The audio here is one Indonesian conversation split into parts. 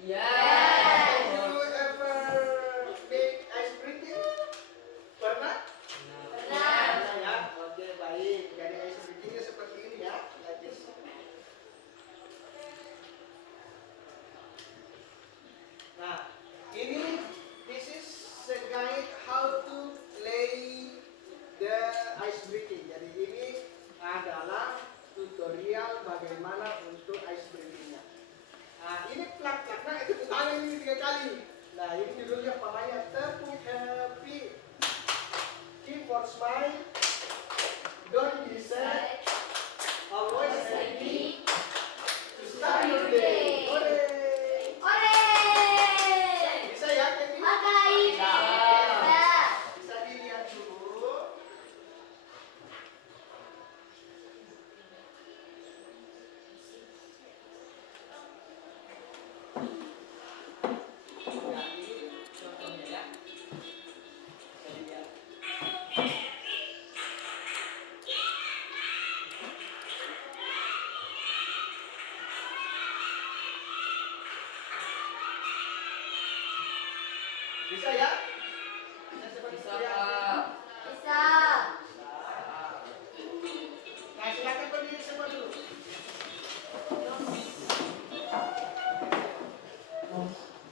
Yes. Have you ever make ice breaking? Pernah? Pernah ya? Oke, baik. Jadi ice breakingnya seperti ini ya. Like this. Nah, ini this is the guide how to lay the ice breaking. Jadi ini adalah tutorial bagaimana untuk ice breakingnya. Nah, ini plak-plaknya itu tangan ini 3 kali. Nah, ini judulnya pamaya tepuk happy. Keep for smile. Don't be sad. Always happy. To start your day. Ore. Bisa ya, Kevin? Bisa dilihat dulu. Nah, ini contohnya ya. Bisa dilihat. Bisa ya? Bisa seperti Bisa, itu ya? Pak. Bisa. Nah, silakan berdiri semua dulu.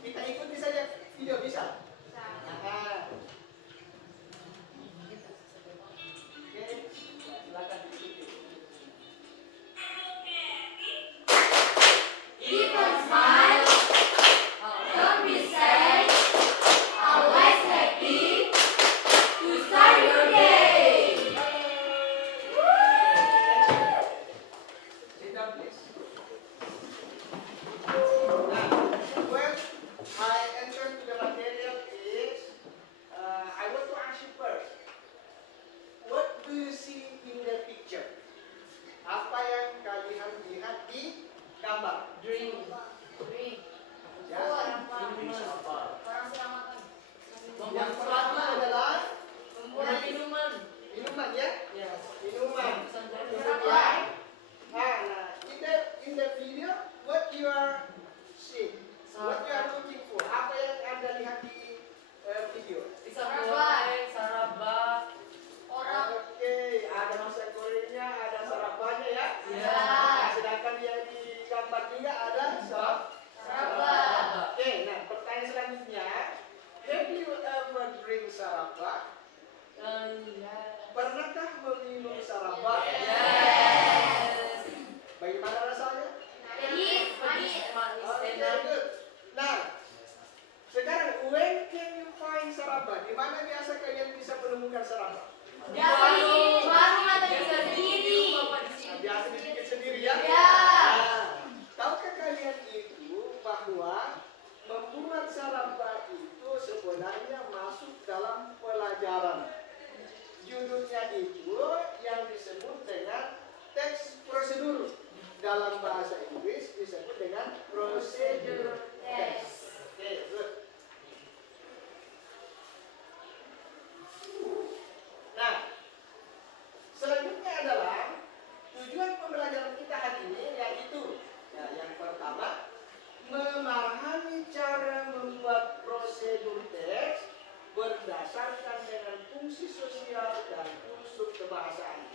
Kita ikut bisa lihat video bisa? Nah. Oke, silakan diikuti. Keep on smile, don't be sad, always happy to start your day. Sit down, please. Now, when I enter to the material is, I want to ask you first, what do you see in the picture? Apa yang kalian lihat di gambar? Drink. Ya. Orang Yang pertama adalah Membuat minuman. minuman ya, Yes. minuman. Sampai Kemudian, nah, in the video, what you are seeing, what you are looking for, apa yang anda lihat di video? Bisa goreng, saraba. Oke, ada masak gorengnya, ada sarapannya ya. Ya. Nah, sedangkan yang di gambar juga ada saraba. Oke, nah pertanyaan selanjutnya, have you ever drink saraba? Pernahkah meminum saraba? Yes. Bagaimana rasanya? Manis, Oke, enak. good. Nah, sekarang when can you find saraba? Di mana biasa kalian bisa menemukan saraba? Di warung. Biasa sendiri. Biasa dibikin sendiri ya? Ya. Nah, tahukah kalian itu bahwa membuat saraba itu sebenarnya masuk dalam pelajaran. Judulnya itu yang disebut dengan teks prosedur. Dalam bahasa Inggris disebut dengan procedure test. Oke, good. Nah, selanjutnya adalah tujuan pembelajaran kita hari ini yaitu yang pertama memahami cara membuat prosedur teks berdasarkan dengan fungsi sosial dan unsur kebahasaan.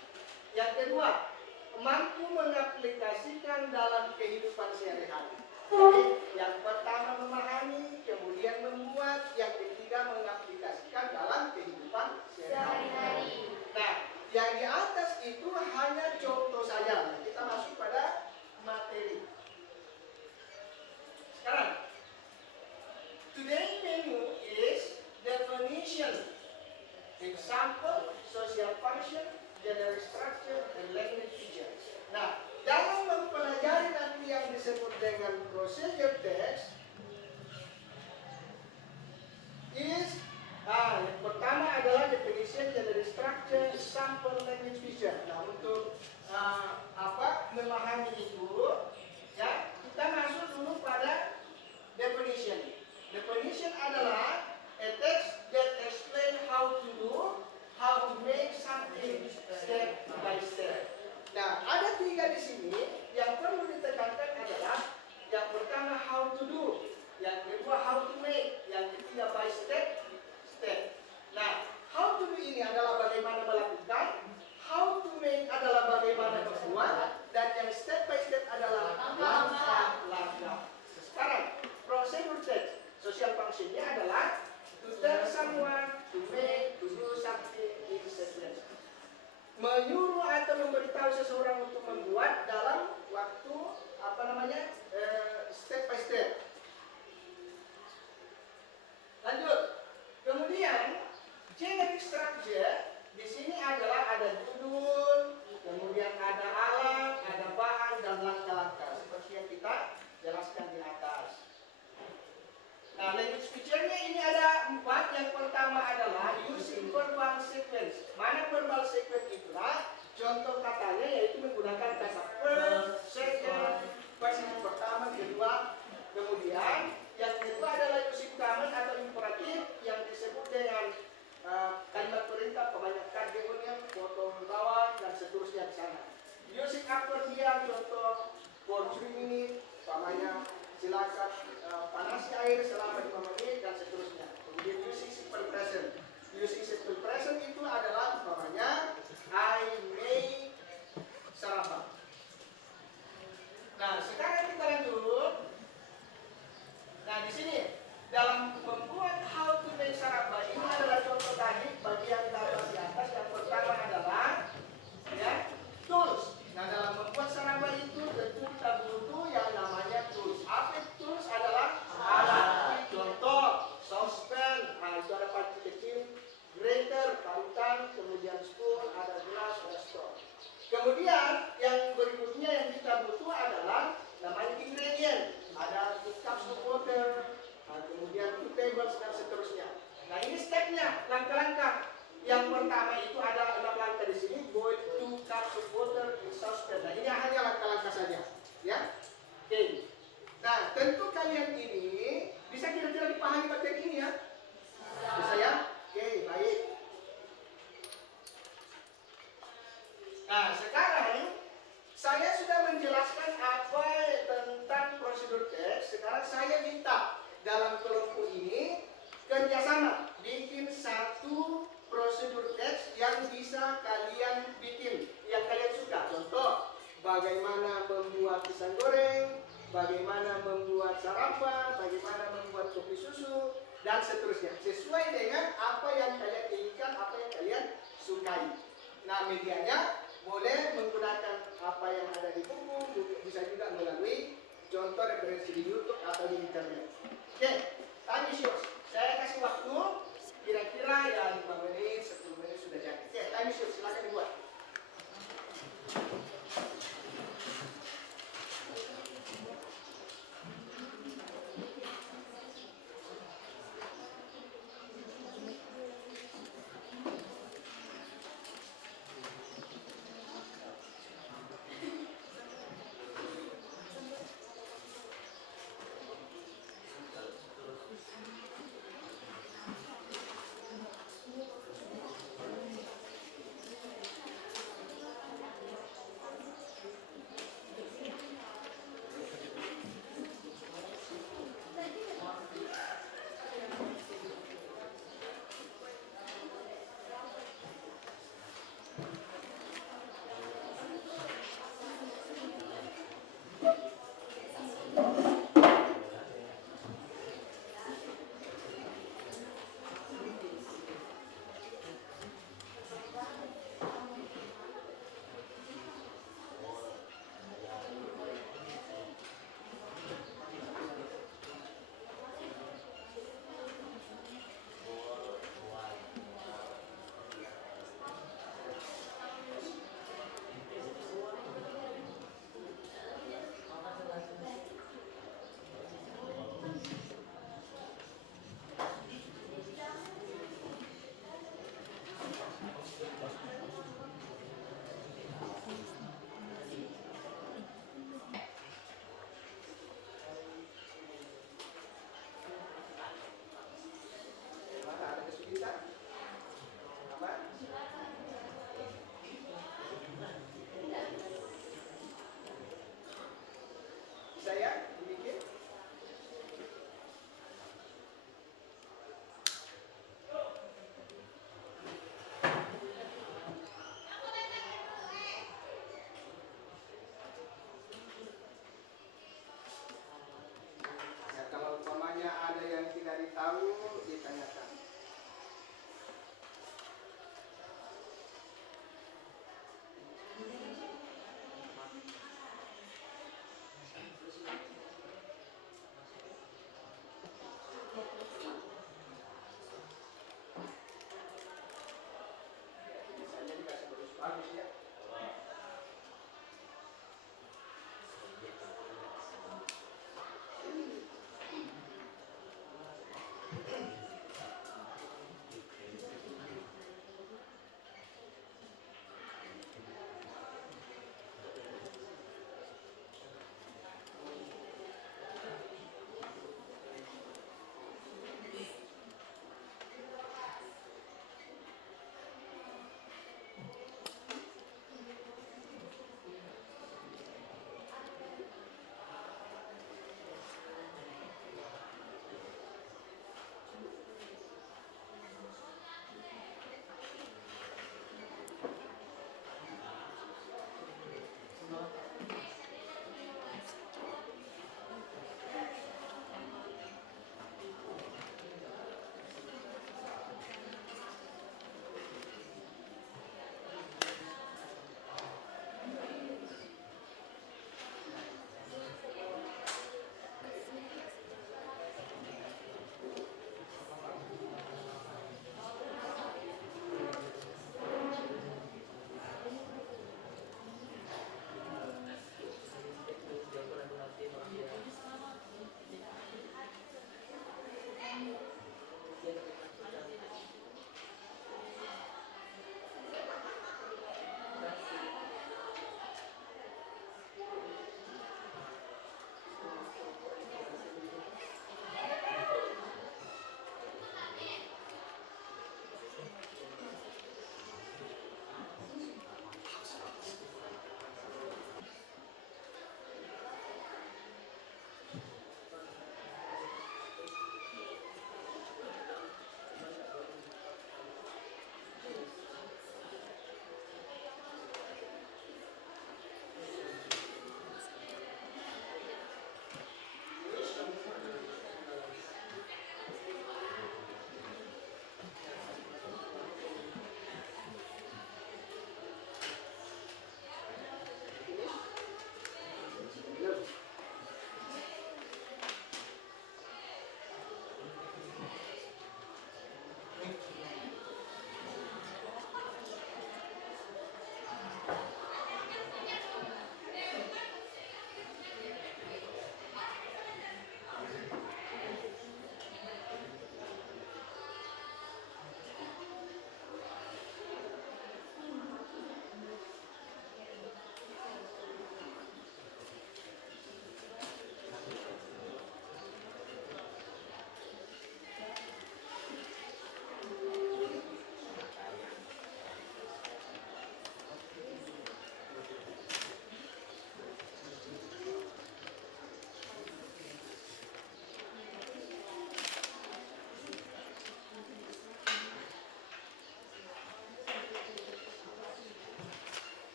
Yang kedua, mampu mengaplikasikan dalam kehidupan sehari-hari. Jadi, yang pertama memahami, kemudian membuat, yang ketiga mengaplikasikan dalam kehidupan sehari-hari. Nah, yang di atas itu hanya contoh saja. Nah, kita masuk pada materi. Sekarang, today menu is definition, example, social function, generic structure, and language features. Nah, dalam mempelajari nanti yang disebut dengan procedure text is yang pertama adalah definition, generic structure, example, language feature. Nah, untuk memahami itu, ya kita masuk dulu pada definition. Definition adalah a text that explain how to do, how to make something step by step. Nah, ada 3 di sini yang perlu ditekankan adalah yang pertama how to do. step by step. Lanjut. Kemudian generic structure di sini adalah ada judul, kemudian ada alat, ada bahan dan langkah-langkah seperti yang kita jelaskan di atas. Nah, language feature-nya ini ada 4. Yang pertama adalah using verbal sequence. Mana verbal sequence itulah? Contoh katanya yaitu menggunakan kata first, second, pasif pertama, kedua. Kemudian yang kedua adalah using command atau imperatif yang disebut dengan kalimat perintah, kebanyakan demonya, potong bawah dan seterusnya di sana. Using adverbial contoh for 3 minutes, umpamanya silakan panasi air selama 5 menit dan seterusnya. Kemudian using simple present. Using simple present itu adalah umpamanya I may sarapan. Nah, sekarang kita lanjut. Nah, di sini dalam membuat how to make sarapan ini adalah contoh tadi bagian gambar di atas. Yang pertama adalah ya tools. Nah, dalam membuat sarapan itu tentu kita butuh yang namanya tools. Apa tools adalah alat. Contoh saucepan, itu ada panci kecil, grater, parutan, kemudian spoon, ada gelas, ada straw. Kemudian yang berikutnya yang kita butuh adalah namanya ingredient. Ada 2 cups of water, kemudian 2 tables dan seterusnya. Nah, ini stepnya, langkah-langkah. Yang pertama itu ada 6 langkah di sini. Boil 2 cups of water in saucepan. Nah, ini hanya langkah-langkah saja, ya. Oke. Nah, tentu kalian ini bisa kira-kira dipahami materi ini ya. Bisa ya? Oke, baik. Nah, sekarang saya sudah menjelaskan apa tentang prosedur teks. Sekarang saya minta dalam kelompok ini kerjasama bikin satu prosedur teks yang bisa kalian bikin, yang kalian suka. Contoh, bagaimana membuat pisang goreng, bagaimana membuat sarapan, bagaimana membuat kopi susu, dan seterusnya. Sesuai dengan apa yang kalian inginkan, apa yang kalian sukai. Nah, medianya boleh menggunakan apa yang ada di buku, bisa juga melalui contoh referensi di YouTube atau di internet. Oke, time is yours. Saya kasih waktu kira-kira ya 5 menit, 10 menit sudah jadi. Oke, time is yours. Silakan dibuat.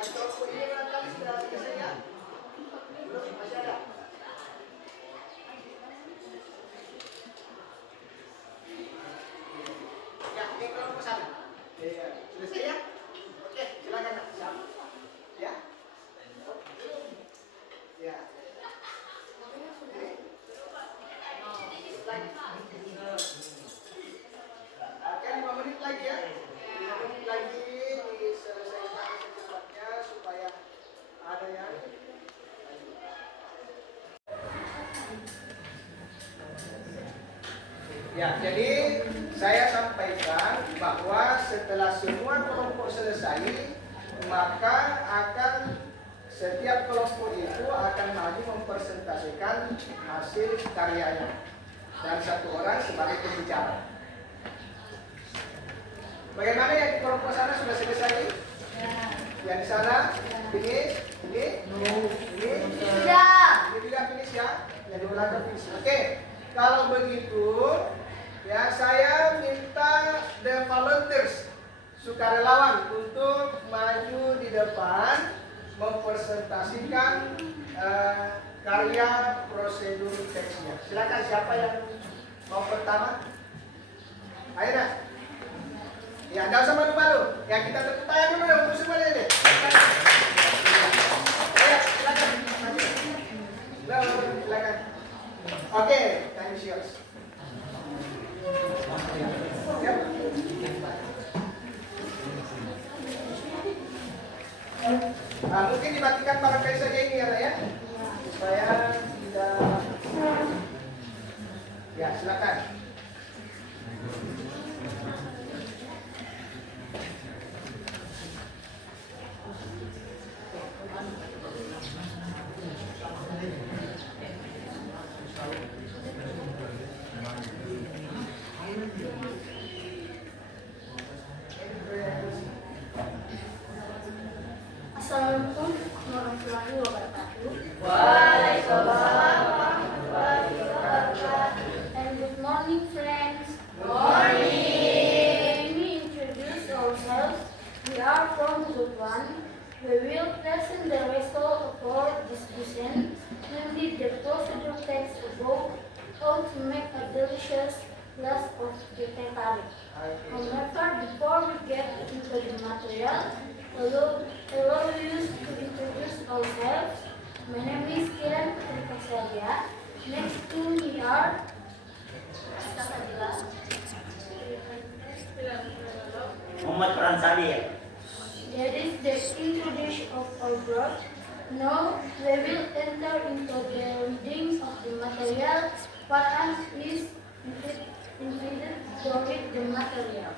Yang kelompok ini barangkali sudah selesai ya? Belum, masih ada. Ya, ini kelompok sana. Iya, selesai ya? Oke, silakan Nak. Siap. Ya. Ya. Oke, 5 menit lagi ya. 5 menit lagi diselesaikan secepatnya supaya ada yang ya, jadi saya sampaikan bahwa setelah semua kelompok selesai, maka akan setiap kelompok itu akan maju mempresentasikan hasil karyanya dan satu orang sebagai pembicara. Bagaimana yang di kelompok sana sudah selesai? Yang di sana finish, ini Sudah. ini juga finish ya, yang di belakang finish. Oke, kalau begitu ya saya minta the volunteers, sukarelawan untuk maju di depan mempresentasikan karya prosedur teksnya. Silakan, siapa yang mau pertama? Ayo dah. Ya, enggak usah malu-malu. Ya, kita tepuk tangan dulu untuk semuanya deh. Ya, silakan. Maju. Silakan. Oke, time is yours. Ya. Mungkin dimatikan barangkali saja ini ya, supaya tidak. Ya, silakan. Assalamualaikum warahmatullahi wabarakatuh. Waalaikumsalam warahmatullahi wabarakatuh. And good morning, friends. Morning. Let me introduce ourselves. We are from Group 1. We will present the result of our discussion, namely the procedure text about how to make a delicious glass of teh tarik. However, before we get into the material, allow us to introduce ourselves. My name is Kiran Putrika. Next to me are Muhammad Ransadi. That is the introduction of our group. Now we will enter into the reading of the material. Parents is invited to read the material.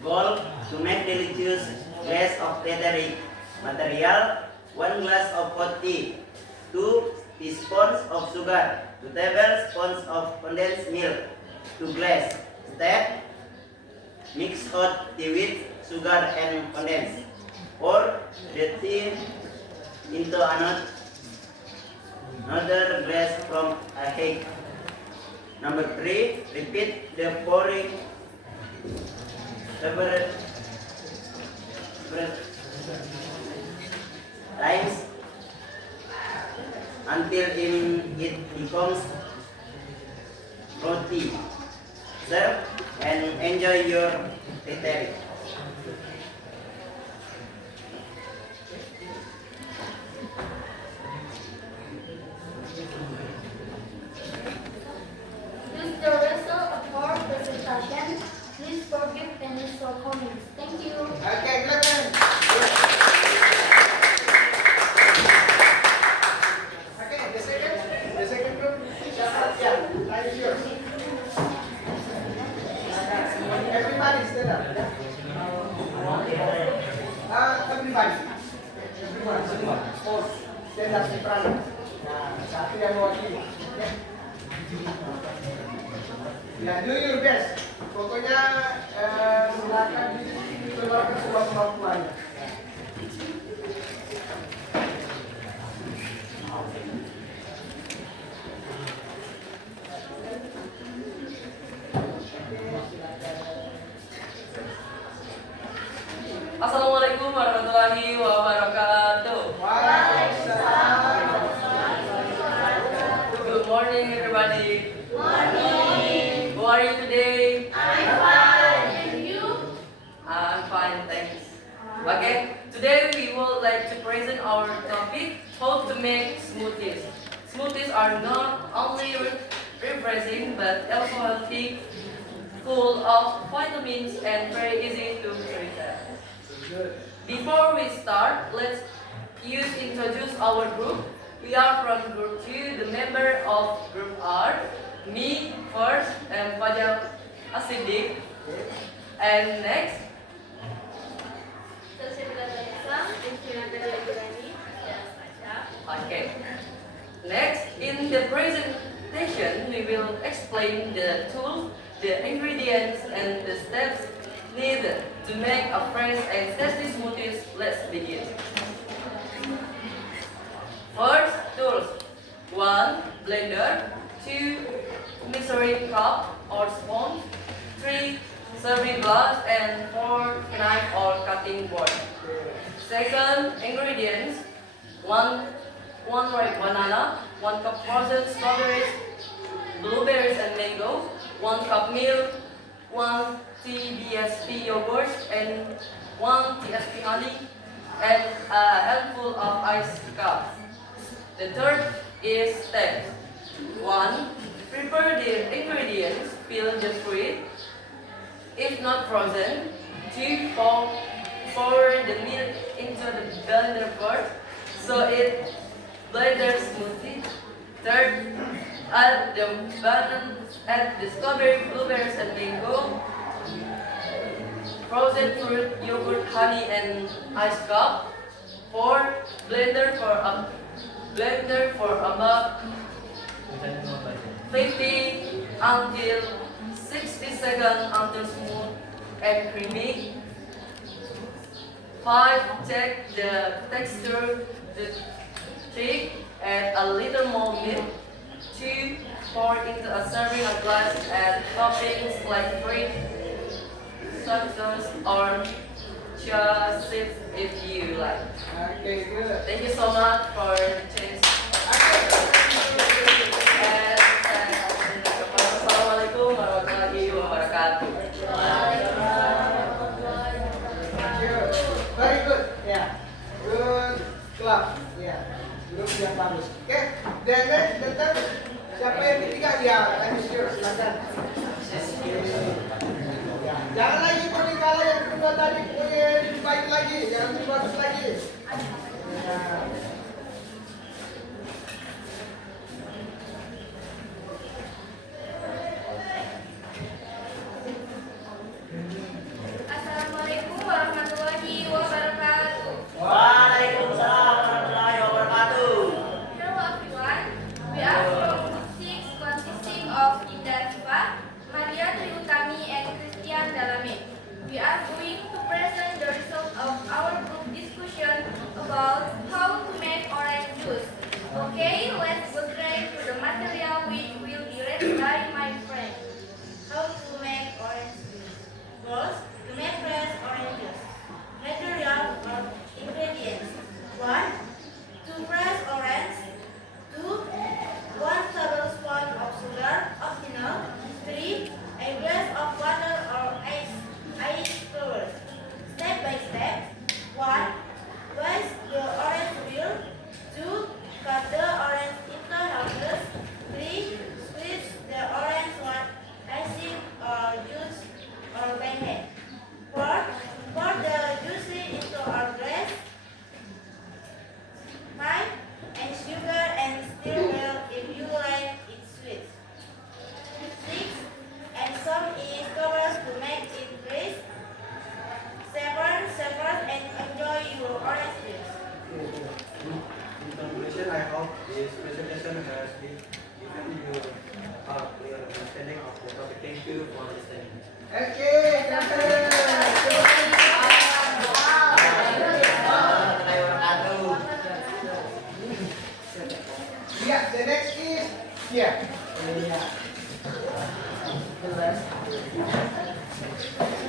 Goal to make delicious glass of teh tarik. Material 1 glass of hot tea, 2 teaspoons of sugar, 2 tablespoons of condensed milk, 2 glass. Step: mix hot tea with sugar and condensed. Pour the tea into another glass from a egg. Number 3, repeat the pouring several times until it becomes roti. Serve and enjoy your teh tarik. This is the result of our presentation. Please forgive any shortcomings. Thank you. Oke, silakan. Oke, the second group. Siapa? Ya, time is yours. Everybody stand up. Ya. Everybody. Everyone, semua. Oh, stand up di depan. Nah, satu yang mewakili. Ya. Ya, do your best. Pokoknya silakan dikeluarkan semua kemampuannya. Assalamualaikum warahmatullahi wabarakatuh. Good morning, everybody. Morning. How are you today? I'm fine. And you? I'm fine, thanks. Okay, today we would like to present our topic, how to make smoothies. Smoothies are not only refreshing but also healthy, full of vitamins and very easy to prepare. Before we start, let's introduce our group. We are from group 2, the member of group R, me first, and Fajar Asidik. And next, okay. Next, in the presentation, we will explain the tools, the ingredients, and the steps needed to make a fresh and tasty smoothies. Let's begin. First, tools. 1. Blender. 2. Measuring cup or spoon. 3. Serving glass. And 4. Knife or cutting board. Second, ingredients. 1 ripe banana. 1 cup frozen strawberries, blueberries and mango. 1 cup milk. 1 TBSP yogurt and 1 TSP honey. And a handful of ice cups. The third is steps. 1. Prepare the ingredients, peel the fruit, if not frozen. 2. Pour the milk into the blender first, so it blenders smoothie. Third, add the strawberry, blueberries and mango, frozen fruit, yogurt, honey and ice cup. 4. Blender for about 50 until 60 seconds until smooth and creamy. 5. Check the texture, the thick, add a little more milk. 2. Pour into a serving glass and toppings like fruit, sauce or chia seeds if you like. Okay, good. Thank you so much for the chance. And Assalamualaikum warahmatullahi wabarakatuh. Very good. Yeah. Good club. Yeah. Grup yang bagus. Oke. Dan tetap siapa yang ketiga ya? Tadi silakan. Ya. Jangan lagi kalah yang kedua tadi lebih baik lagi, jangan lebih bagus lagi. Ya. Assalamualaikum warahmatullahi wabarakatuh. Waalaikumsalam warahmatullahi wabarakatuh. Hello everyone. We are from Group 6 consisting of Indah Rifa, Maria Triutami and Christian Dalame. We are going to present the result of our group discussion about how to make orange juice. Okay, let's go straight to the material which will be read by my friend. How to make orange juice. First, to make fresh orange juice. Material or ingredients. 1. 2 fresh orange. 2. 1 tablespoon of sugar, optional. 3. A glass of water or ice cubes. Step by step. 1. Whisk the orange peel. 2. Cut the orange into halves. 3. Squeeze the orange icing or juice or blended. 4. Pour the juice into our glass. 5. Add sugar and stir well if you like it sweet. 6. Add some ice cubes to make it fresh. 7. Serve and enjoy your orange juice. In conclusion, I hope this presentation has given you a clear understanding of the topic. Thank you for listening. Oke, yeah, the next is yeah.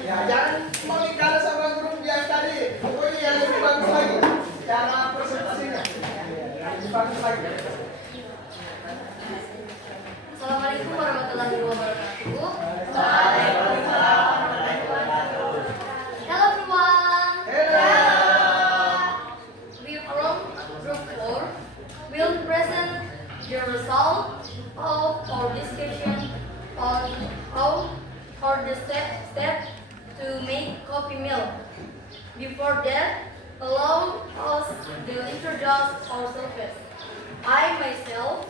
Ya, jangan mau kalah sama grup yang tadi. Before that, allow us to introduce ourselves. I myself,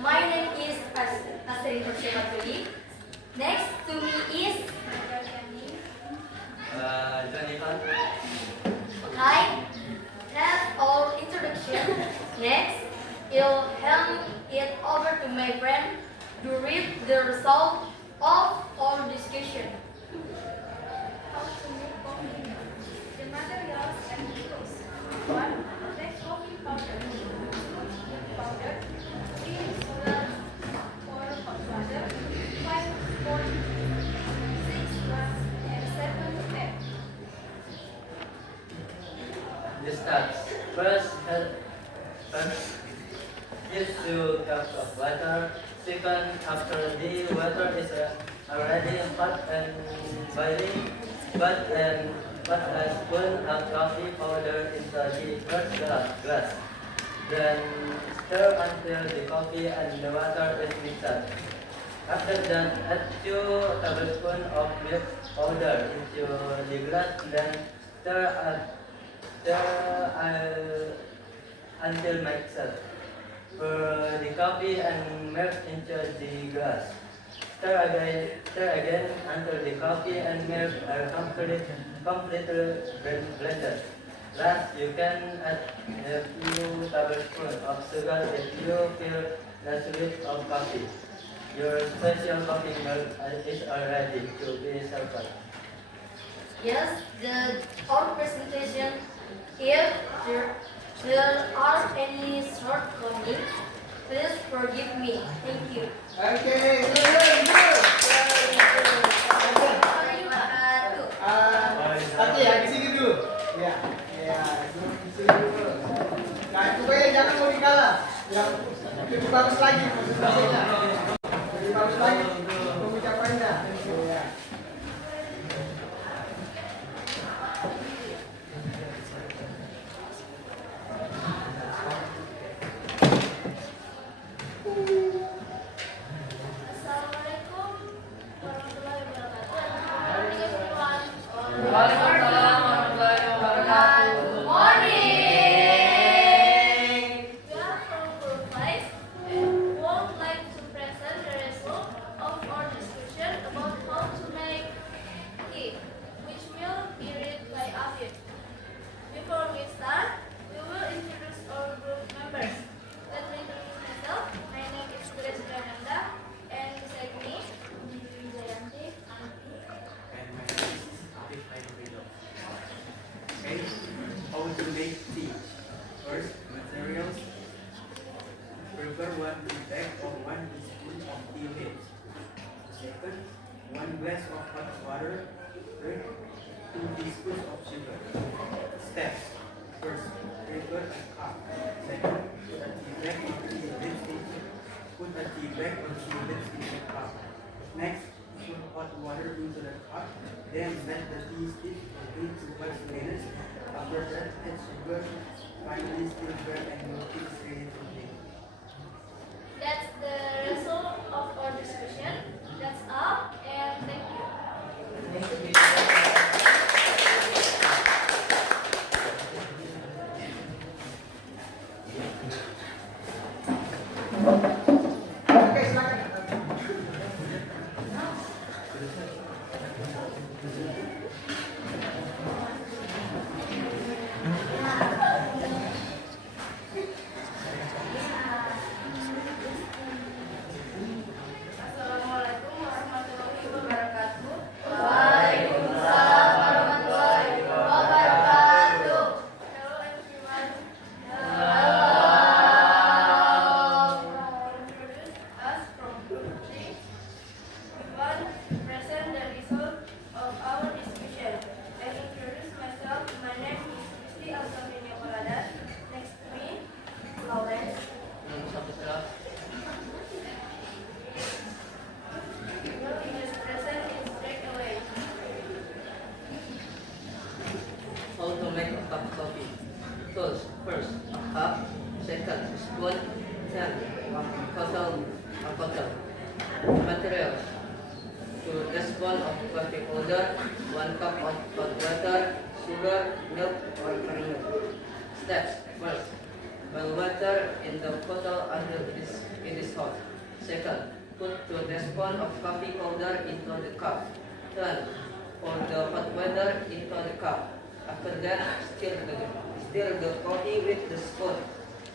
my name is Astrid Persepatuli. Next to me is Johnny Hunt. I. That's our introduction. Next, I'll hand it over to my friend to read the result of our discussion. How to make coffee. The materials and tools. 1. Black coffee powder. Powder. 3 sugar. 4 hot water. 5 cold. 6 glass. And 7 egg. The steps. First, use 2 cups of water. Second, after the water is already hot and boiling, put a spoon of coffee powder into the first glass. Then stir until the coffee and the water is mixed. After that, add 2 tablespoons of milk powder into the glass. Then stir until mixed. Pour the coffee and milk into the glass. Stir again until the coffee and milk are completely blended. Last, you can add a few tablespoons of sugar if you feel the sweet of coffee. Your special coffee milk is already to be served. Yes, our presentation. If there are any shortcomings, please forgive me. Thank you. Okay, good. Oke, yang di sini dulu. Ya, ya, di sini dulu. Nah, pokoknya jangan mau dikalah. Yang lebih bagus lagi presentasinya. Lebih bagus lagi pengucapannya. Ya. Assalamualaikum warahmatullahi wabarakatuh. Good morning, everyone. Waalaikumsalam warahmatullahi wabarakatuh. Good morning. We are from Group 5 and would like to present the result of our discussion about how to make tea, which will be read by Afif. Before we start, we will introduce our group members. Let me introduce myself. My name is Grace Prananda, and beside me, Jayanti. And my name is Arif Ainulido. Okay, how to make tea. First, materials. Prepare 1 tea bag or 1 teaspoon of tea leaves. Second, 1 glass of hot water. Third, 2 teaspoons of sugar. Steps. First, prepare a cup. Second, put a tea bag or tea leaves into the cup. Next, put hot water into the cup. Then let the tea steep for 3 to 5 minutes. After that, add sugar. Finally, stir well and your tea is ready to drink. That's the result of our discussion. That's all, and thank you. Oke, silakan. Assalamualaikum warahmatullahi wabarakatuh. Waalaikumsalam warahmatullahi wabarakatuh. Hello everyone. Hello. Introduce us from Group 3. We want to present the result of our discussion. I introduce myself. My name is Kristi Alsamini Walada. Next to me, Lawrence. Will just present it straight away. How to make a cup of coffee. Tools. First, a cup. Second, spoon. Then, a bottle. Materials. 2 teaspoons of coffee powder, 1 cup of hot water, sugar, milk, or creamer. Steps. First, boil water in the kettle until it is hot. Second, put 2 teaspoons of coffee powder into the cup. Third, pour the hot water into the cup. After that, stir the coffee with the spoon.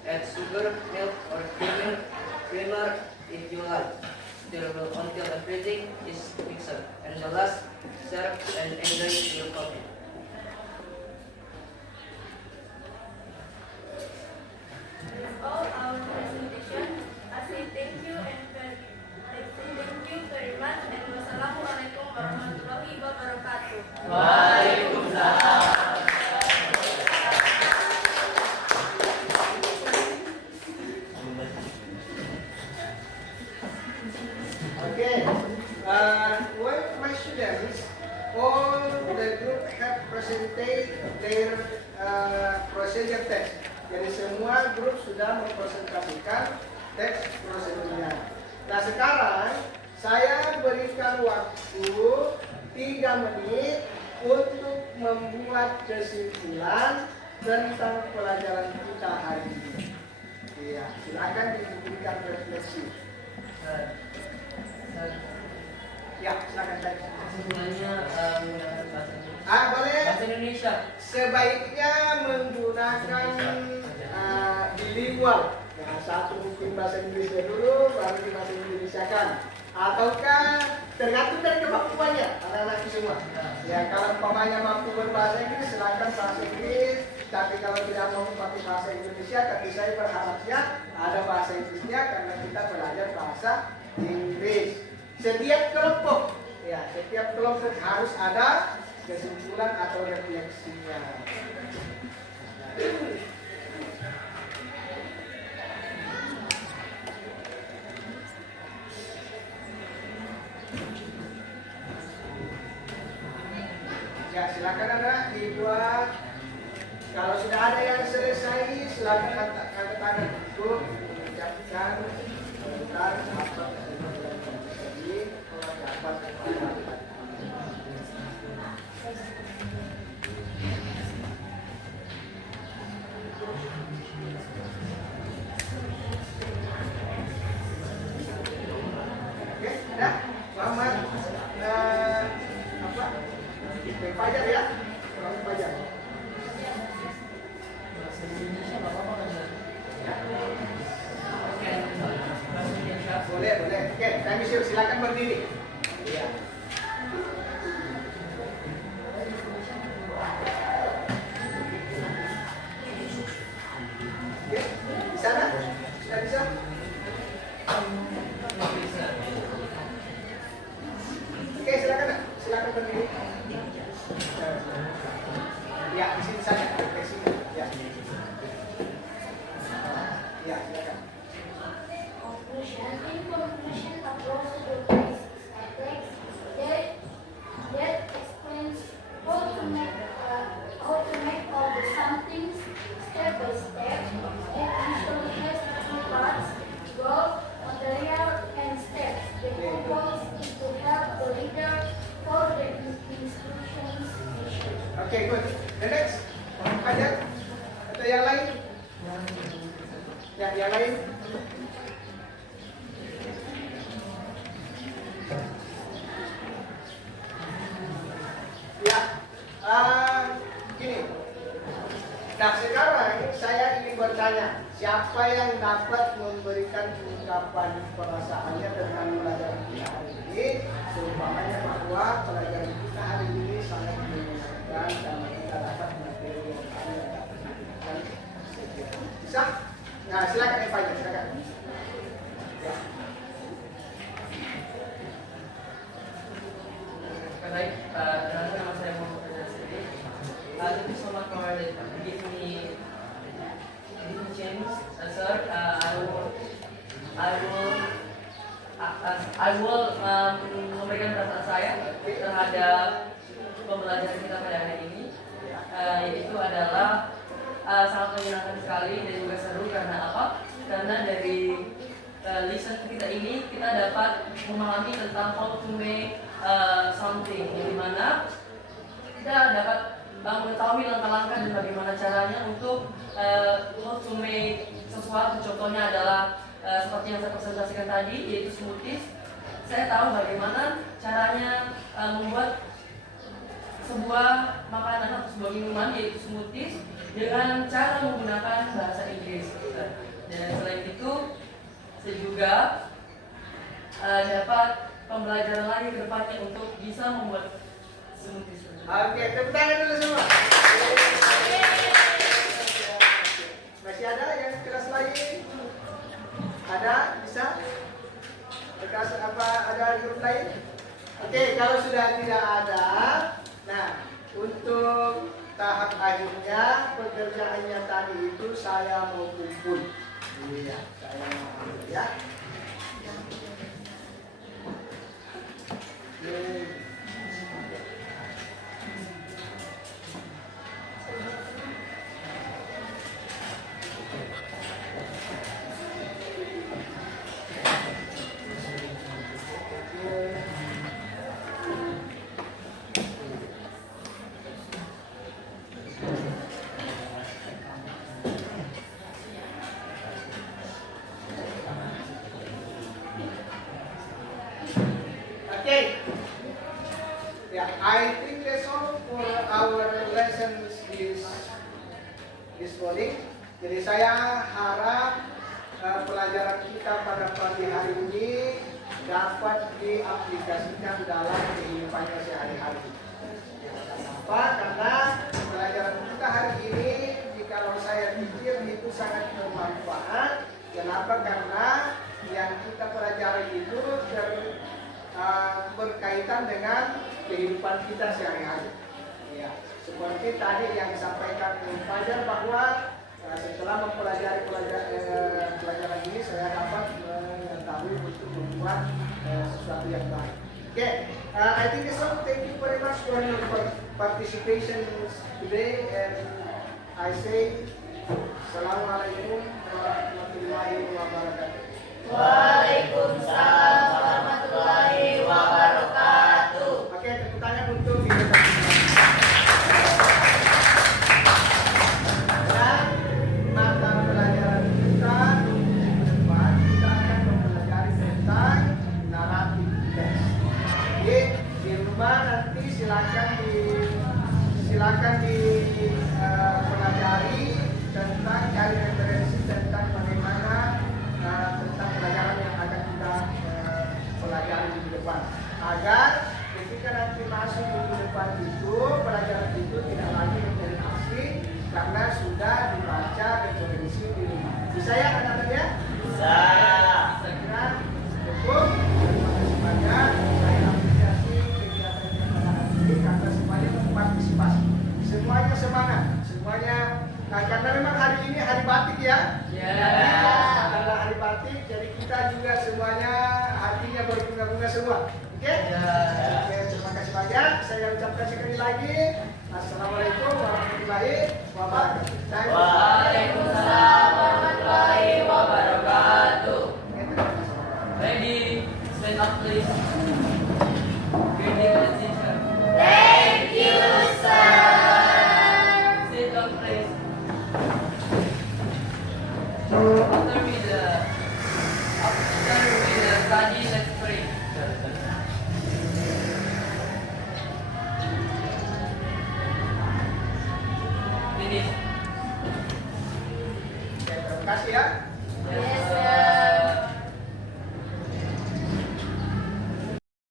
Add sugar, milk, or creamer if you like. Stir well until everything is mixed. And the last, serve and enjoy your coffee. All our presentation. I say thank you very much and wassalamualaikum warahmatullahi wabarakatuh. Waalaikumsalam. Okay, well, my students, all the group have presented their procedure text. Jadi semua grup sudah mempresentasikan teks prosedurnya. Nah sekarang saya berikan waktu 3 menit untuk membuat kesimpulan tentang pelajaran kita hari ini. Iya, silakan diberikan refleksi. Ya, silakan teks. Kesimpulannya menggunakan bahasa Indonesia. Boleh. Bahasa Indonesia. Sebaiknya menggunakan bilingual. Yang satu mungkin bahasa Inggrisnya dulu, baru di bahasa Indonesiakan. Ataukah tergantung dari kemampuannya anak-anak semua. Ya kalau umpamanya mampu berbahasa Inggris, silakan bahasa Inggris. Tapi kalau tidak mau pakai bahasa Indonesia, tapi saya berharapnya ada bahasa Inggrisnya karena kita belajar bahasa Inggris. Setiap kelompok harus ada kesimpulan atau refleksinya. Ya, silakan anak dibuat. Kalau sudah ada yang selesai, silakan angkat tangan untuk mengucapkan tentang apa yang terjadi dapat. Oke, ada Muhammad apa? Fajar ya? Muhammad Fajar. Boleh. Oke, kami silakan berdiri. Iya. Oke, di sana sudah bisa? Oke, silakan berdiri. Ya, di sini saja. Oke, sini. Ya. Ya, silakan. Conclusion. In conclusion, a procedure text is a text that explains how to make all the somethings step by step. It usually has 2 parts: goal, material, and steps. The purpose is to help the reader follow the instructions issued. Oke, good. The next, Fajar atau yang lain? Ya, yang lain. Ya, gini. Nah sekarang saya ingin bertanya, siapa yang dapat memberikan ungkapan perasaannya tentang pelajaran kita hari ini? Seumpamanya bahwa pelajaran kita hari ini sangat menyenangkan dan kita dapat materi yang ada. Bisa? Nah silakan Pak, silakan. Ya. Baik, nama saya Muhammad Fajar Sidi. Thank you so much for giving me chance, sir. I will memberikan perasaan saya terhadap pembelajaran kita pada hari ini, yaitu adalah sangat menyenangkan sekali dan juga seru. Karena apa? Karena dari lesson kita ini kita dapat memahami tentang how to make something, di mana kita dapat mengetahui langkah-langkah dan bagaimana caranya untuk how to make sesuatu. Contohnya adalah seperti yang saya presentasikan tadi, yaitu smoothies. Saya tahu bagaimana caranya membuat sebuah makanan atau sebuah minuman, yaitu smoothies, dengan cara menggunakan bahasa Inggris. Dan selain itu, saya juga dapat pembelajaran lagi ke depannya untuk bisa membuat smoothies. Oke, tepuk tangan dulu semua. Masih ada yang kelas lagi? Ada? Bisa? Kelas apa? Ada grup lain? Oke, kalau sudah tidak ada, nah untuk tahap akhirnya pekerjaannya tadi itu saya mau kumpul. Iya, saya mau kumpul ya. Okay. Yeah, I think that's all for our lessons this morning. Jadi saya harap pelajaran kita pada pagi hari ini dapat diaplikasikan dalam kehidupannya sehari-hari. Kenapa? Karena pelajaran kita hari ini, jika saya pikir itu sangat bermanfaat. Kenapa? Karena yang kita pelajari itu berkaitan dengan kehidupan kita sehari-hari. Ya, seperti tadi yang disampaikan Fajar bahwa setelah mempelajari pelajaran ini saya dapat mengetahui untuk membuat sesuatu yang baik. Okay, I think so. Thank you very much for your participation today, and I say Assalamualaikum warahmatullahi wabarakatuh. Waalaikumsalam warahmatullahi wabarakatuh. Oke, tepuk tangan untuk video tadi. Dan mata pelajaran kita untuk ke depan kita akan mempelajari tentang narrative text. Jadi di rumah nanti silakan pelajari tentang cari referensi tentang bagaimana tentang pelajaran yang akan kita pelajari di depan, agar ketika nanti masuk ke depan itu pelajaran itu tidak lagi menjadi asing karena sudah dibaca referensi di rumah. Bisa ya anak-anak ya? Bisa. Saya kira cukup. Terima kasih banyak. Saya apresiasi kegiatannya pada hari ini karena semuanya berpartisipasi. Semuanya semangat. Semuanya. Nah, karena memang hari ini hari batik ya. Karena hari batik, jadi kita juga semuanya hatinya berbunga-bunga semua. Oke? Oke, terima kasih banyak. Saya ucapkan sekali lagi. Assalamualaikum warahmatullahi wabarakatuh. Waalaikumsalam warahmatullahi wabarakatuh. Oke, terima kasih. Ready? Stand up, please. Greeting the teacher. Thank you, sir. Sit down, please. After we study, let's pray. Finish. Oke, terima kasih ya.